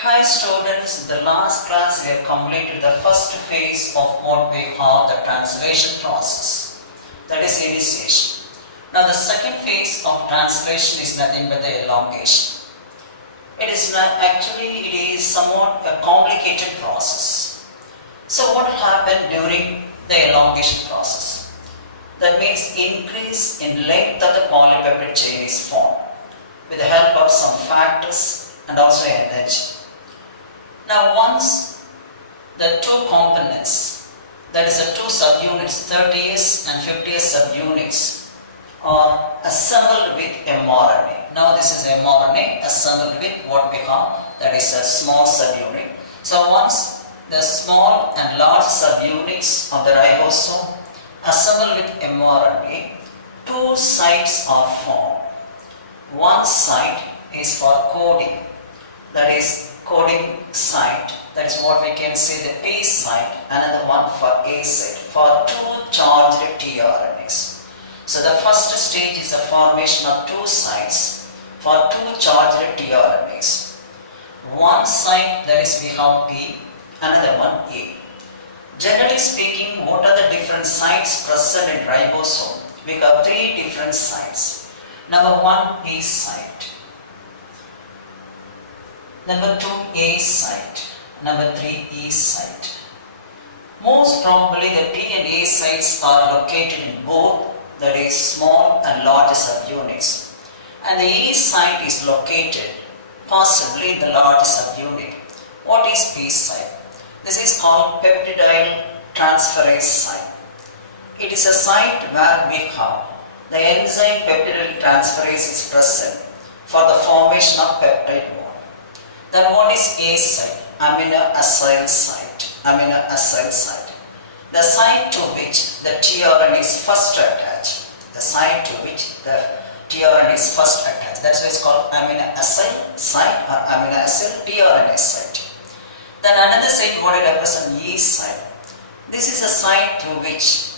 Hi students, in the last class we have completed the first phase of what we call the translation process, that is initiation. Now the second phase of translation is nothing but the elongation. It is somewhat a complicated process. So what happened during the elongation process? That means increase in length of the polypeptide chain is formed with the help of some factors and also energy. Now once the two components, that is the two subunits 30s and 50s subunits are assembled with mRNA. Now this is mRNA assembled with what we call, that is a small subunit. So once the small and large subunits of the ribosome assemble with mRNA, two sites are formed. One site is for coding, that is coding site, that is what we can say the P site, another one for A site, for two charged tRNAs. So the first stage is the formation of two sites for two charged tRNAs. One site, that is we have P, another one A. Generally speaking, what are the different sites present in ribosome? We have three different sites. Number one, P site. Number 2, A site. Number 3, E site. Most probably the P and A sites are located in both, that is small and large subunits. And the E site is located possibly in the large subunit. What is P site? This is called peptide transferase site. It is a site where we have the enzyme peptide transferase is present for the formation of peptide bond. Then what is A site? Amino acyl site. Amino acyl site. The site to which the tRNA is first attached. The site to which the tRNA is first attached. That's why it's called amino acyl site or amino acyl tRNA site. Then another site, what it represents, E site. This is a site through which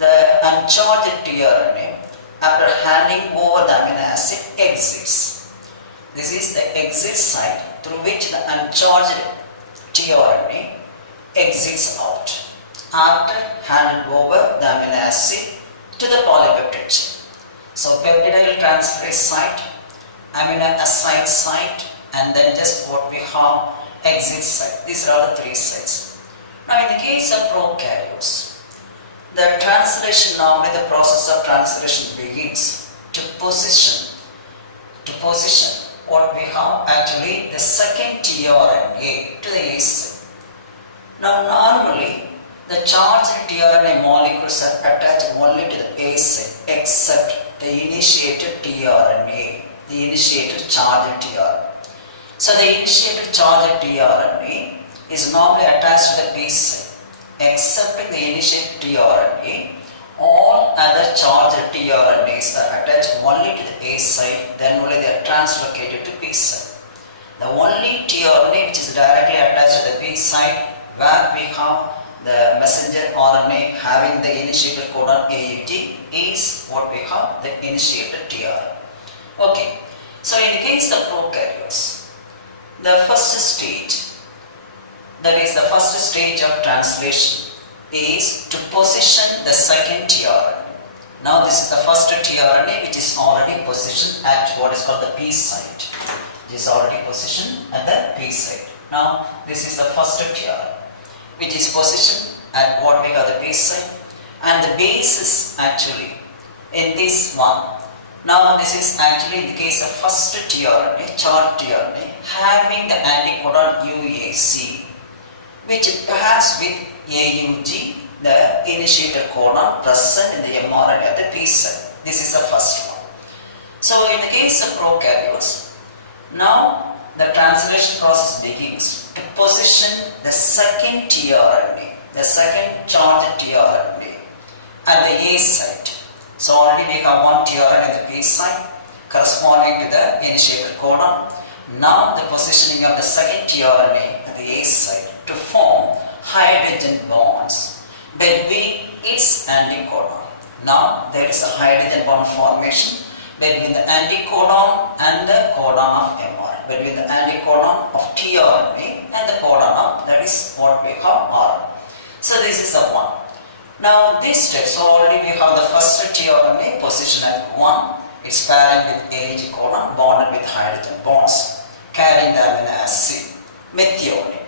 the uncharged tRNA, after handing over the amino acid, exits. This is the exit site through which the uncharged tRNA exits out after handed over the amino acid to the polypeptide chain. So peptide transferase site, amino acid site, and then just what we have exit site. These are the three sites. Now in the case of prokaryotes, the translation, normally the process of translation begins to position what we have actually the second tRNA to the A site. Now normally the charged tRNA molecules are attached only to the A site except the initiated tRNA, the initiated charged tRNA. So the initiated charged tRNA is normally attached to the P site. Except the initiated tRNA, all other charged tRNAs are attached only to the A site, then only they are translocated to P site. The only tRNA which is directly attached to the P site, where we have the messenger RNA having the initiated codon AUG, is what we have the initiated tRNA. Okay, so in the case of prokaryotes, the first stage, that is the first stage of translation, is to position the second tRNA. Now this is the first tRNA which is already positioned at what is called the P site. It is already positioned at the P site. Now this is the first tRNA which is positioned at what we call the P site, and the basis actually in this one. Now this is actually in the case of first tRNA, charged tRNA, having the anticodon UAC, which pairs with AUG, the initiator codon present in the mRNA of the P site. This is the first one. So in the case of prokaryotes, now the translation process begins to position the second tRNA, the second charged tRNA at the A site. So already we have one tRNA at the P site corresponding to the initiator codon. Now the positioning of the second tRNA at the A site to form hydrogen bonds between its anticodon. Now there is a hydrogen bond formation between the anticodon and the codon of mRNA. between the anticodon of tRNA and the codon of, that is what we have RNA. So this is the one. Now this step, so already we have the first tRNA position at 1. It's pairing with AG codon bonded with hydrogen bonds, carrying the amino acid methionine.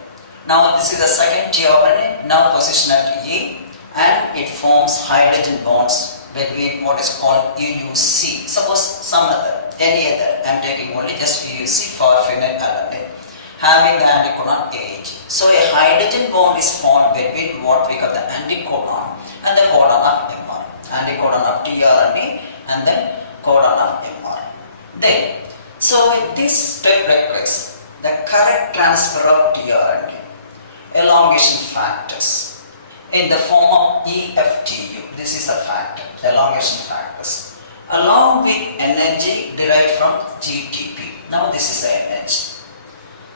Now this is the second tRNA, now position at E, and it forms hydrogen bonds between what is called UUC. Suppose some other, any other, I am taking only just UUC for phenylalanine, having the anticodon AG. So a hydrogen bond is formed between what we call the anticodon and the codon of mRNA. Anticodon of tRNA and then codon of mRNA. Then, so this step requires the correct transfer of tRNA, elongation factors in the form of EFTU. This is a factor, elongation factors, along with energy derived from GTP. Now this is the energy.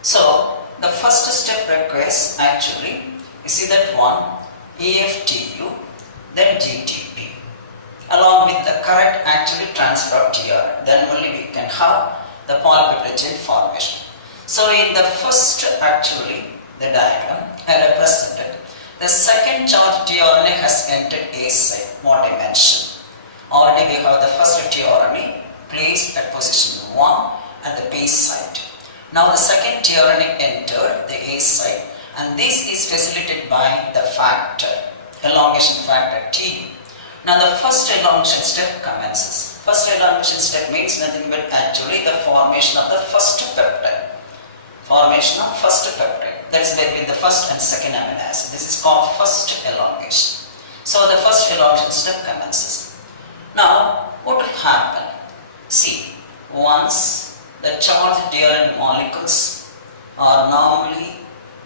So the first step requires actually, you see that one, EFTU, then GTP, along with the correct actually transfer of tRNA. Then only we can have the polypeptide chain formation. So in the first actually the diagram I represented, the second charge tRNA has entered A site, what I mentioned. Already we have the first tRNA placed at position 1 at the base site. Now the second tRNA entered the A site, and this is facilitated by the factor, elongation factor T. Now the first elongation step commences. First elongation step means nothing but actually the formation of the first peptide. Formation of first peptide, that is between the first and second amino acid. This is called first elongation. So the first elongation step commences. Now what will happen? See, once the charged tRNA molecules are normally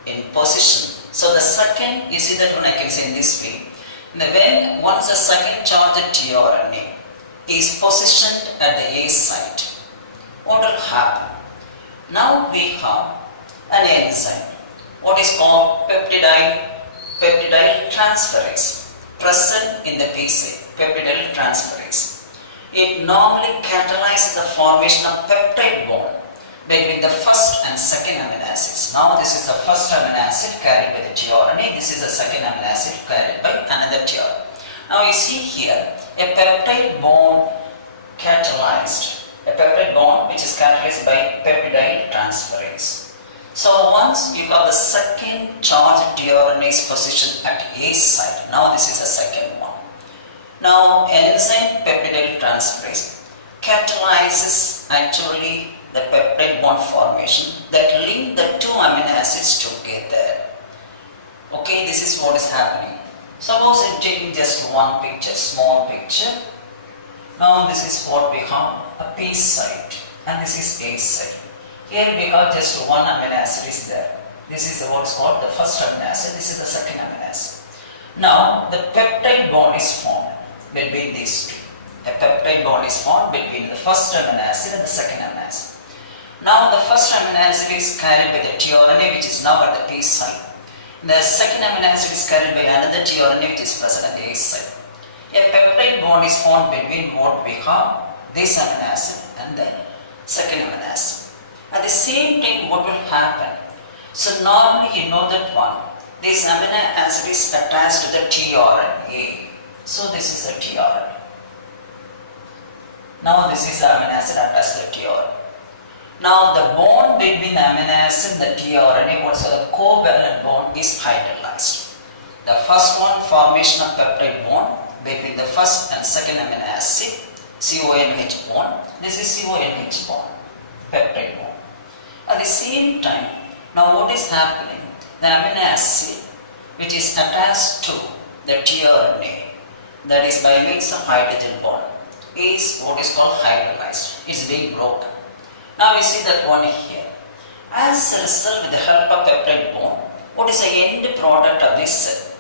in position. So the second, you see that one I can say in this way. Once the second charged tRNA is positioned at the A site, what will happen? Now we have an enzyme, what is called peptide transferase, present in the B site, peptide transferase. It normally catalyzes the formation of peptide bond between the first and second amino acids. Now this is the first amino acid carried by the tRNA, this is the second amino acid carried by another tRNA. Now you see here a peptide bond catalyzed, a peptide bond which is catalyzed by peptide transferase. So once you have the second charged tRNA's position at A site, now this is the second one. Now enzyme peptide transferase catalyzes actually the peptide bond formation that link the two amino acids together. Okay, this is what is happening. Suppose I'm taking just one picture, small picture. Now this is what we have, a P site, and this is A site. Here we have just one amino acid is there. This is what is called the first amino acid, this is the second amino acid. Now the peptide bond is formed between these two. A peptide bond is formed between the first amino acid and the second amino acid. Now the first amino acid is carried by the tRNA which is now at the P site. The second amino acid is carried by another tRNA which is present at the A site. A peptide bond is formed between what we have, this amino acid and the second amino acid. At the same time, what will happen? So normally you know that one, this amino acid is attached to the tRNA. So this is the tRNA. Now this is the amino acid attached to the tRNA. Now the bond between the amino acid and the tRNA, what's the covalent bond, is hydrolyzed. The first one, formation of peptide bond between the first and second amino acid, CONH bond. This is CONH bond, peptide bond. At the same time, now what is happening? The amino acid which is attached to the tRNA, that is by means of hydrogen bond, is what is called hydrolyzed. It's being broken. Now we see that one here. As a result, with the help of peptide bond, what is the end product of this?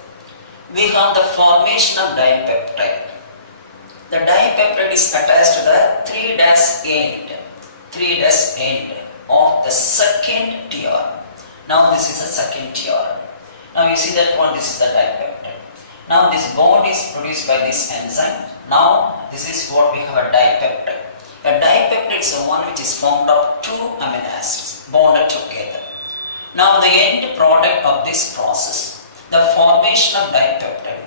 We have the formation of dipeptide. The dipeptide is attached to the 3' end of the second tRNA. Now this is the second tRNA. Now you see that one, this is the dipeptide. Now this bond is produced by this enzyme. Now this is what we have, a dipeptide. A dipeptide is one which is formed of two amino acids bonded together. Now the end product of this process, the formation of dipeptide,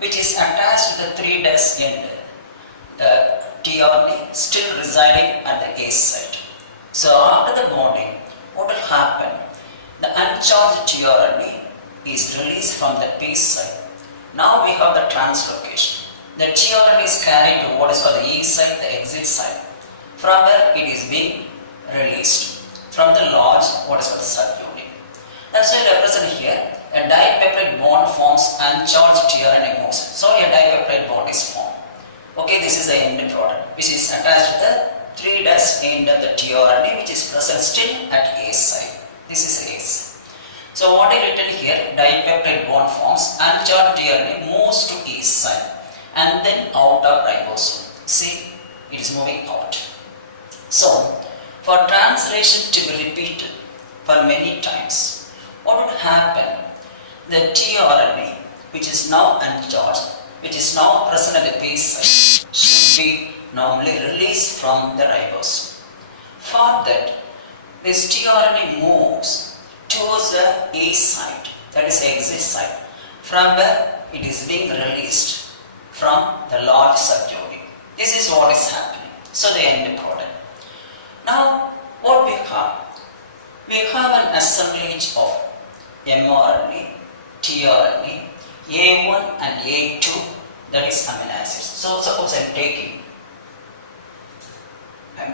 which is attached to the 3' end, the tRNA still residing at the A site. So after the bonding, what will happen? The uncharged tRNA is released from the P site. Now we have the translocation. The tRNA is carried to what is called the E site, the exit site. From where it is being released from the large what is called the subunit. That's why I represent here a dipeptide bond forms uncharged tRNA moves. So a dipeptide bond is formed. Okay, this is the end product which is attached to the 3' end of the tRNA which is present still at A site. This is A site. So what I written here, dipeptide bond forms uncharged tRNA moves to E site and then out of ribosome. See, it is moving out. So for translation to be repeated for many times, what would happen? The tRNA which is now uncharged, which is now present at the base site, should be normally released from the ribosome. For that, this tRNA moves towards the A site, that is the exit site, from where it is being released from the large subunit. This is what is happening. So the end product. Now what we have? We have an assemblage of mRNA, tRNA, A1 and A2, that is amino acids. So suppose I am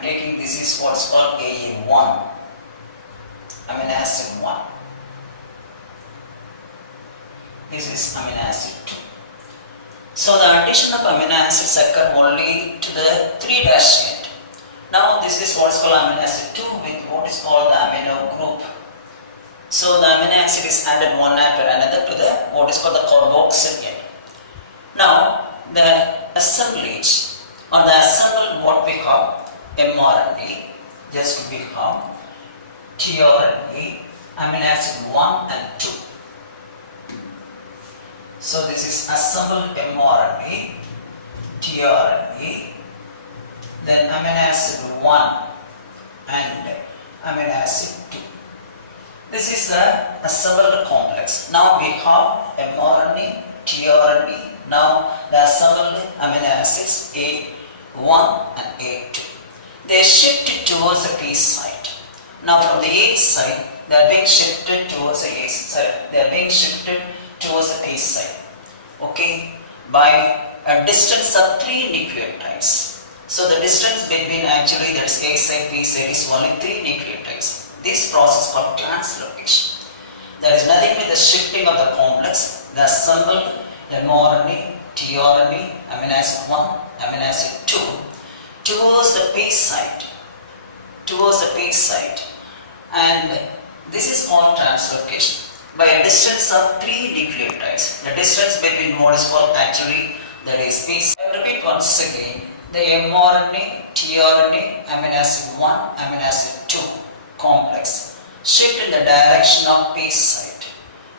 taking this is what's called AA1, amino acid 1. This is amino acid 2. So the addition of amino acids occur only to the 3' end. Now this is what's called amino acid 2 with what is called the amino group. So the amino acid is added one after another to the what is called the carboxyl end. Now the assemblage or the assembled what we have mRNA, just we have tRNA, amino acid 1 and 2. So this is assembled mRNA, tRNA, then amino acid 1 and amino acid 2. This is the assembled complex. Now we have mRNA, tRNA, now the assembled amino acids A1 and A2. They shift towards the P site. Now from the A site, they are being shifted towards the A site. They are being shifted towards the P site. Okay, by a distance of 3 nucleotides. So the distance between actually that is A site, P site is only 3 nucleotides. This process called translocation. There is nothing with the shifting of the complex, the assembled mRNA, tRNA, amino acid 1, amino acid 2 towards the P site. And this is called translocation. By a distance of 3 nucleotides, the distance between what is called actually that is P site. I repeat once again, the mRNA, tRNA, amino acid 1, amino acid 2 complex shift in the direction of P site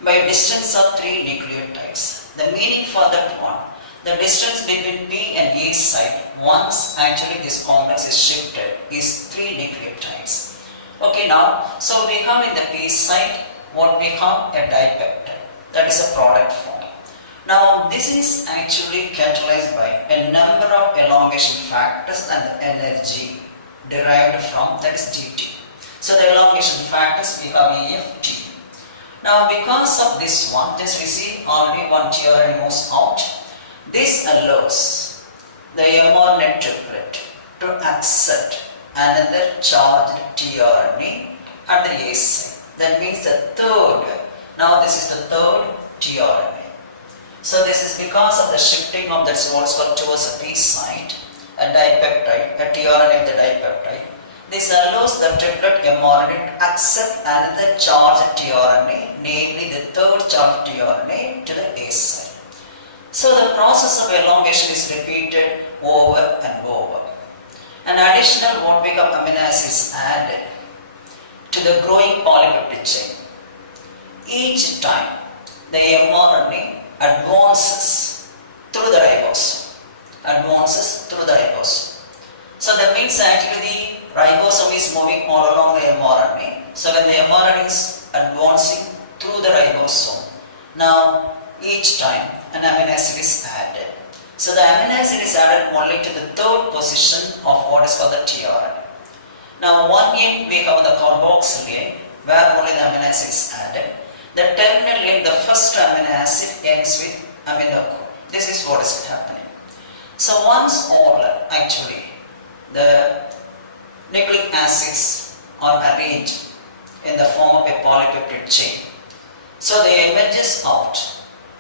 by a distance of 3 nucleotides. The meaning for that one, the distance between P and A site once actually this complex is shifted is 3 nucleotides. Okay, now so we have in the P site what we have a dipeptide, that is a product form. Now this is actually catalyzed by a number of elongation factors and the energy derived from that is dt. So the elongation factors we have EFT. Now because of this one, just we see already one tRNA moves out. This allows the mRNA triplet to accept another charged tRNA at the A site. That means the third. Now this is the third tRNA. So this is because of the shifting of that what's called towards the P site, a dipeptide, a tRNA of the dipeptide. This allows the triplet mRNA to accept another charged tRNA, namely the third charged tRNA to the A site. So the process of elongation is repeated over and over. An additional what we call amino acid is added to the growing polypeptide chain. Each time the mRNA advances through the ribosome. So that means actually the ribosome is moving all along the mRNA. So when the mRNA is advancing through the ribosome, now each time an amino acid is added. So the amino acid is added only to the third position of what is called the tRNA. Now one end we have the carboxyl end where only the amino acid is added. The terminal end, the first amino acid ends with amino. This is what is happening. So once all actually the nucleic acids are arranged in the form of a polypeptide chain. So they emerges out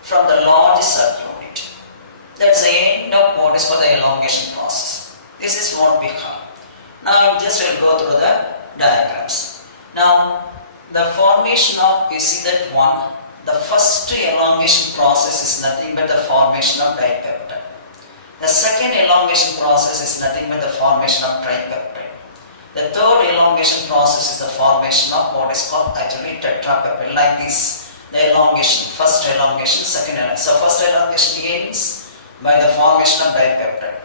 from the large subunit. That's the end of what is called the elongation process. This is what we have. Now just will go through the diagrams. Now the formation of, you see that one, the first elongation process is nothing but the formation of dipeptide. The second elongation process is nothing but the formation of tripeptide. The third elongation process is the formation of what is called actually tetrapeptide, like this. The elongation, first elongation, second elongation. So first elongation ends by the formation of dipeptide.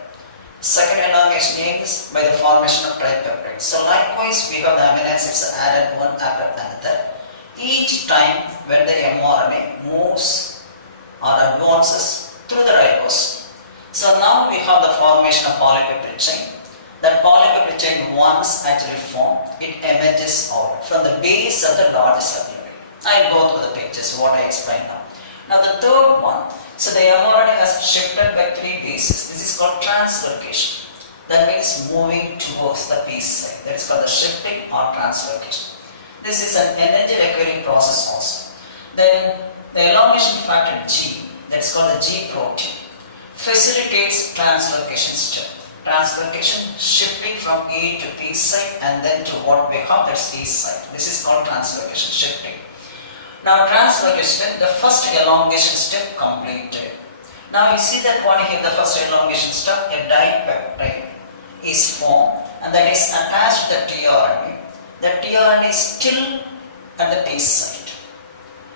Second elongation ends by the formation of tripeptide. So likewise we have the amino acids added one after another. Each time when the mRNA moves or advances through the ribosome. So now we have the formation of polypeptide chain. That polypeptide chain once actually formed, it emerges out from the base of the large subunit. I will go through the pictures, what I explained now. Now the third one, so the mRNA has shifted by 3 bases. This is called translocation. That means moving towards the base side. That is called the shifting or translocation. This is an energy requiring process also. Then the elongation factor G, that is called the G protein, facilitates translocation step. Translocation shifting from A to B side and then to what we have, that's B side. This is called translocation shifting. Now translocation, the first elongation step completed. Now you see that one here, the first elongation step, a dipeptide is formed and that is attached to the tRNA. The tRNA is still at the base side.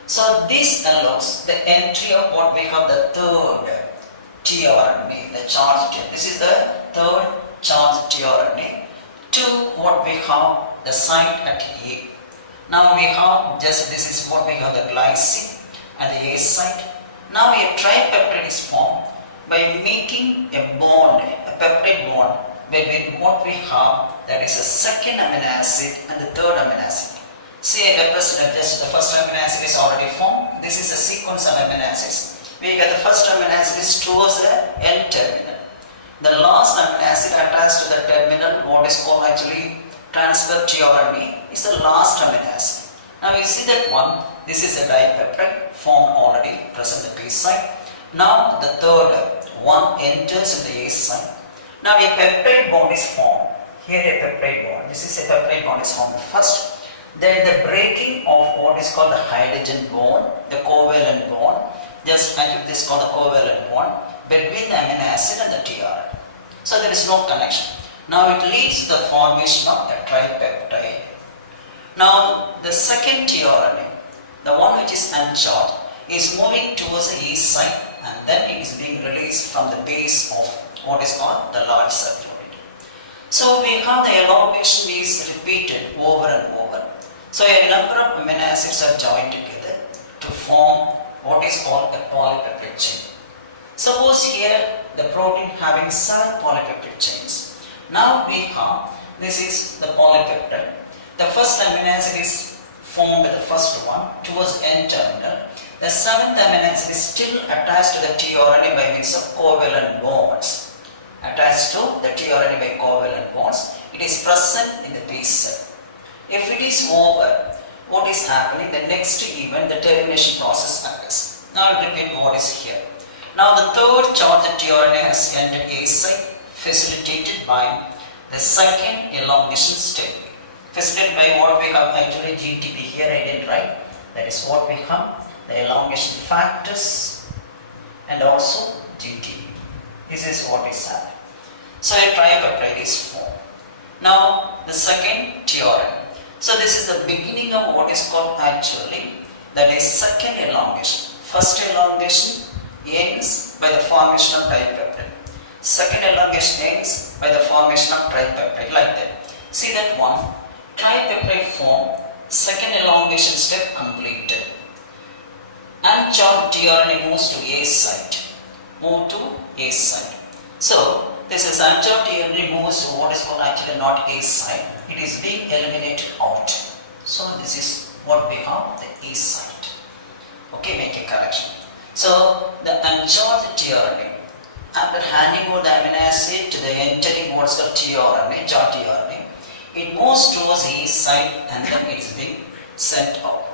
So this allows the entry of what we have, the third tRNA, the charged tRNA. This is the third charged tRNA to what we have, the site at A. Now we have just, this is what we have, the glycine at the A site. Now a tripeptide is formed by making a bond, a peptide bond between what we have, that is a second amino acid and the third amino acid. See, I represent just the first amino acid is already formed. This is a sequence of amino acids. We get the first amino acid is towards the N-terminal. The last amino acid attached to the terminal, what is called actually transfer tRNA, is the last amino acid. Now you see that one, this is a dipeptide formed already, present the base side. Now the third one enters in the A side. Now a peptide bond is formed. Here a peptide bond. This is a peptide bond is formed first. Then the breaking of what is called the hydrogen bond, the covalent bond. Just actually this is called the covalent bond between the amino acid and the tRNA. So there is no connection. Now it leads to the formation of a tripeptide. Now the second tRNA, the one which is uncharged, is moving towards the east side and then it is being released from the base of what is called the large subunit. So we have the elongation is repeated over and over. So a number of amino acids are joined together to form what is called a polypeptide chain. Suppose here the protein having 7 polypeptide chains. Now we have, this is the polypeptide. The first amino acid is formed with the first one towards N-terminal. The 7th amino acid is still attached to the tRNA by means of covalent bonds. Attached to the tRNA by covalent bonds, it is present in the base cell. If it is over, what is happening? The next event, the termination process occurs. Now I will repeat what is here. Now the third charged tRNA has entered A site, facilitated by the second elongation step. Facilitated by what we have actually GTP here I didn't write. That is what we have, the elongation factors and also GTP. This is what is happening. So a tripeptide is formed. Now the second tRNA. So this is the beginning of what is called actually, that is second elongation. First elongation ends by the formation of dipeptide. Second elongation ends by the formation of tripeptide, like that. See that one, tripeptide form, second elongation step completed. Uncharged tRNA moves to A site. Move to A site. So, this is uncharged tRNA moves to what is called actually not A site. It is being eliminated out. So, this is what we have the A site. Okay, make a correction. So, the uncharged tRNA, after handing over the amino acid to the entering what's called tRNA, charged tRNA, it moves towards the A site and then it is being sent out.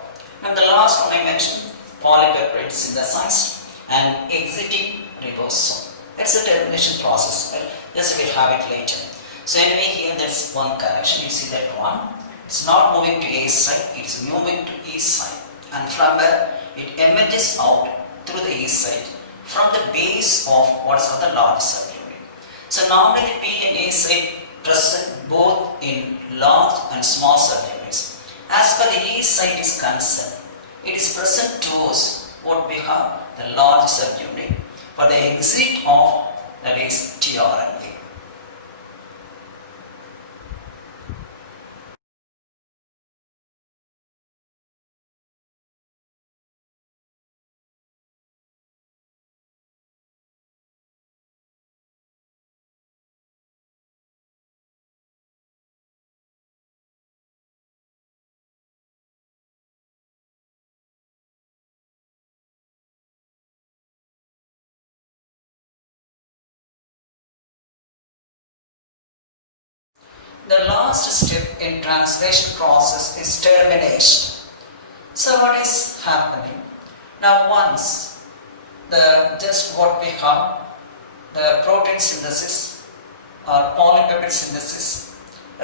And the last one I mentioned, polypeptide synthesized and exiting ribosome. That's the termination process. Well, just we'll have it later. So anyway, here there's one correction. You see that one. It's not moving to A site, it is moving to E site. And from where it emerges out through the A site from the base of what's called the large cell unit. So normally the P and A site present both in large and small cell units. As per the A site is concerned, it is present towards what we have the large cell unit for the exit of that is tRNA. The last step in translation process is termination. So what is happening? Now once just what we have, the protein synthesis or polypeptide synthesis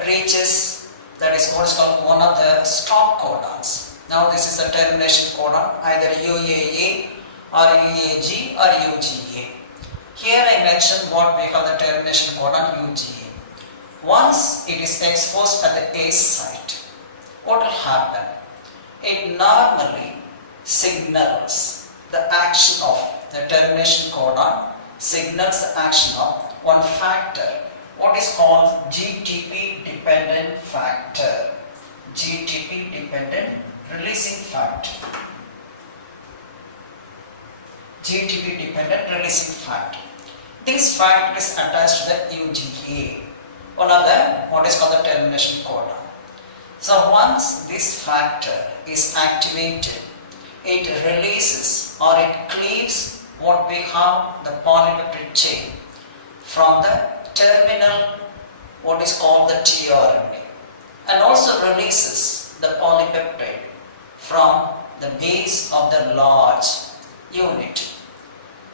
reaches, that is what is called one of the stop codons. Now this is the termination codon, either UAA or UAG or UGA. Here I mentioned what we have the termination codon UGA. Once it is exposed at the A site, what will happen? It normally signals the action of the termination codon, signals the action of one factor, what is called GTP dependent factor. GTP dependent releasing factor. GTP dependent releasing factor. This factor is attached to the UGA, one of the what is called the termination codon. So once this factor is activated, it releases or it cleaves what we have the polypeptide chain from the terminal what is called the tRNA, and also releases the polypeptide from the base of the large unit.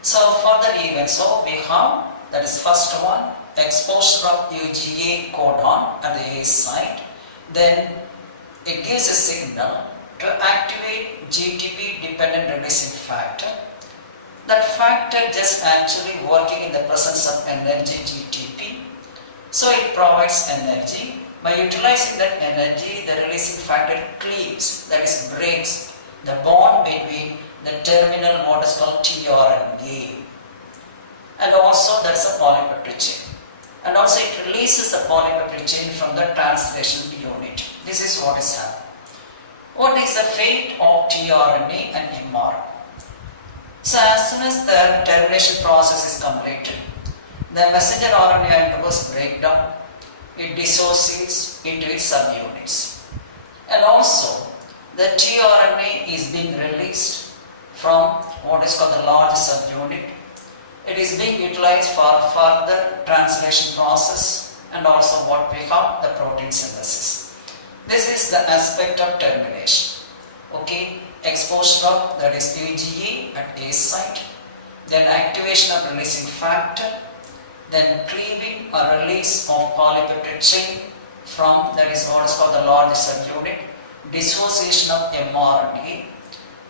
So further events, so we have, that is first one, exposure of UGA codon at the A site, then it gives a signal to activate GTP dependent releasing factor. That factor just actually working in the presence of energy GTP, so it provides energy. By utilizing that energy, the releasing factor cleaves, that is breaks the bond between the terminal what is called tRNA, and also that's a polypeptide chain. And also it releases the polypeptide chain from the translation unit. This is what is happening. What is the fate of tRNA and mRNA? So as soon as the termination process is completed, the messenger RNA undergoes breakdown. It dissociates into its subunits. And also the tRNA is being released from what is called the large subunit. It is being utilized for further translation process and also what we have the protein synthesis. This is the aspect of termination. Okay, exposure of that is UGA at A site, then activation of releasing factor, then cleaving or release of polypeptide chain from that is what is called the large subunit, dissociation of mRNA,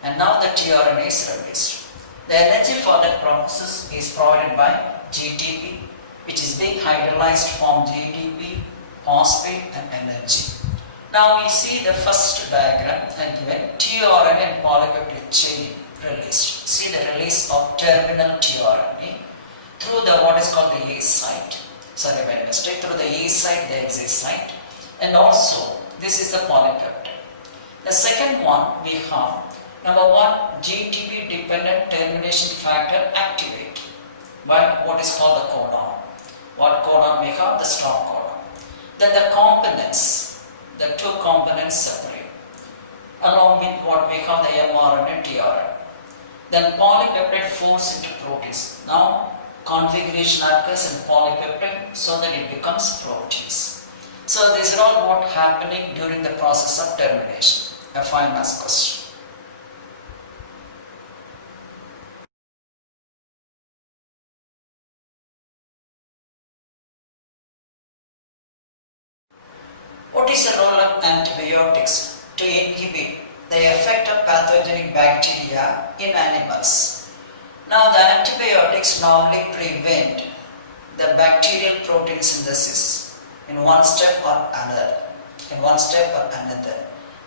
and now the tRNA is released. The energy for that process is provided by GTP, which is being hydrolyzed from GTP, phosphate and energy. Now we see the first diagram and given tRNA and polypeptide chain released. See the release of terminal tRNA through the what is called the A site. Sorry, my mistake. Through the A site, the exit site, and also this is the polypeptide. The second one we have number 1 GTP dependent termination factor activate by what is called the codon. What codon we have? The stop codon. Then the components, the two components separate along with what we have the mRNA tRNA. Then polypeptide folds into proteins. Now configuration occurs in polypeptide so that it becomes proteins. So these are all what happening during the process of termination. A 5 marks question. What is the role of antibiotics to inhibit the effect of pathogenic bacteria in animals? Now the antibiotics normally prevent the bacterial protein synthesis in one step or another.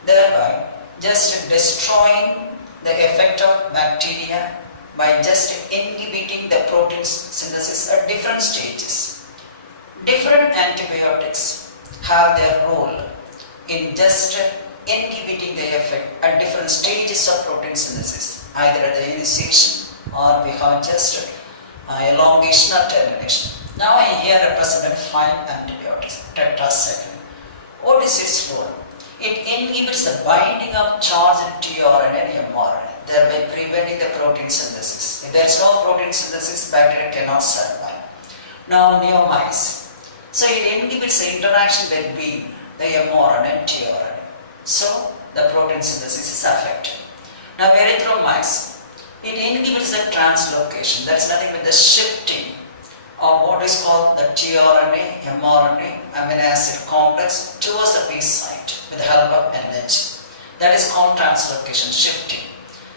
Thereby just destroying the effect of bacteria by just inhibiting the protein synthesis at different stages. Different antibiotics have their role in just inhibiting the effect at different stages of protein synthesis, either at the initiation or we have just elongation or termination. Now I here represented 5 antibiotics. Tetracycline. What is its role? It inhibits the binding of charged tRNA and mRNA, thereby preventing the protein synthesis. If there is no protein synthesis, bacteria cannot survive. Now neomycin. So it inhibits the interaction between the mRNA and tRNA. So the protein synthesis is affected. Now erythromycin. It inhibits the translocation. That is nothing but the shifting of what is called the tRNA, mRNA, amino acid complex towards the P site with the help of energy. That is called translocation, shifting.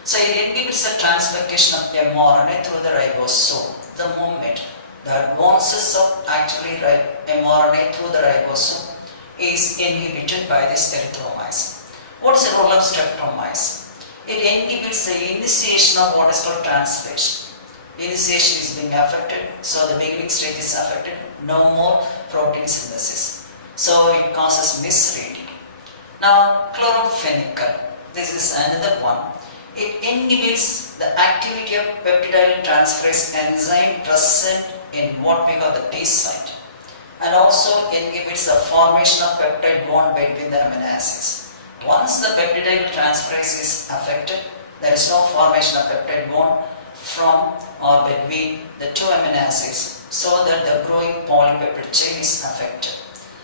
So it inhibits the translocation of mRNA through the ribosome. The moment the advances of actually mRNA through the ribosome is inhibited by this erythromycin. What is the role of streptomycin? It inhibits the initiation of what is called translation. Initiation is being affected, so the beginning stage is affected, no more protein synthesis. So it causes misreading. Now chloramphenicol, this is another one. It inhibits the activity of peptide transferase enzyme present in what we call the T site, and also inhibits the formation of peptide bond between the amino acids. Once the peptide transferase is affected, there is no formation of peptide bond from or between the two amino acids, so that the growing polypeptide chain is affected.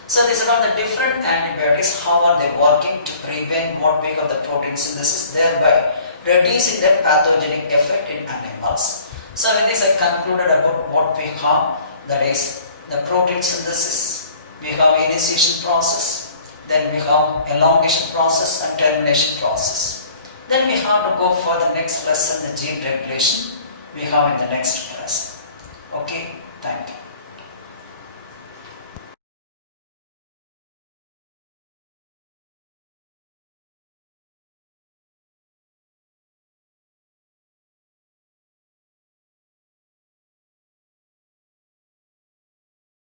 So these are all the different antibiotics, how are they working to prevent what we call the protein synthesis, thereby reducing the pathogenic effect in animals. So with this I concluded about what we have, that is the protein synthesis, we have initiation process, then we have elongation process and termination process. Then we have to go for the next lesson, the gene regulation, we have in the next class. Okay, thank you.